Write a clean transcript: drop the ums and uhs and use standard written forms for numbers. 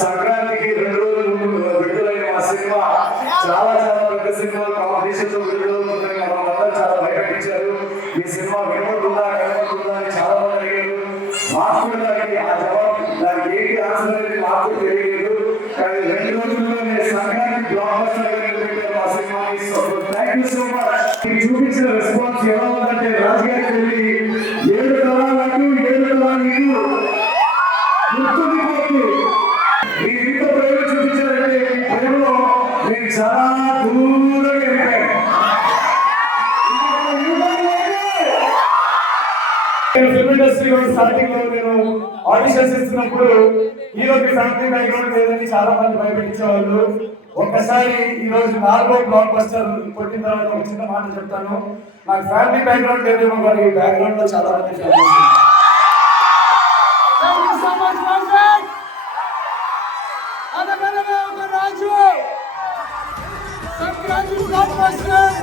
సంక్రాంతికి 2 రోజులు విడుదలైన మా సినిమా చాలా పెద్ద సినిమా కాంపిటీషన్ తో విడుదలవుతుందని మనందరూ చాలా భయపెట్టించారు. ఈ సినిమా వినబడుతుందా కనబడుతుందా అని చాలా మంది అడిగారు. మాకు కూడా దానికి ఆ జవాబు దానికి ఏంటి ఆన్సర్ అనేది మాకు తెలియలేదు. కానీ 2 రోజుల్లోనే సంక్రాంతి బ్లాక్ బస్టర్ గా నిలబెట్టారు మా సినిమాని. Thank you so much. మీరు చూపించిన రెస్పాన్స్ ఎలా ఉందంటే రాజుగారికి వెళ్ళి 7 తరాలంటూ 7 తరాలు గుర్తుండిపోతుంది. మీరు ఇంత ప్రేమ చూపించారంటే మీ ప్రేమలో నేను చాలా దూరంగా వెళ్ళాను. ఫిల్మ్ ఇండస్ట్రీలో స్టార్టింగ్ లో నేను ఆడిషన్స్ ఇస్తున్నప్పుడు హీరోకి ఫ్యామిలీ బ్యాక్గ్రౌండ్ లేదని చాలా మంది భయపెట్టించేవాళ్ళు. ఒక్కసారి ఈ రోజు 4వ బ్లాక్ బస్టర్ కొట్టిన తర్వాత ఒక చిన్న మాట చెప్తాను. నాకు ఫ్యామిలీ బ్యాక్గ్రౌండ్ లేదేమో కానీ ఈ బ్యాక్గ్రౌండ్ లో చాలా మంది సంక్రాంతి బ్లాక్ బస్టర్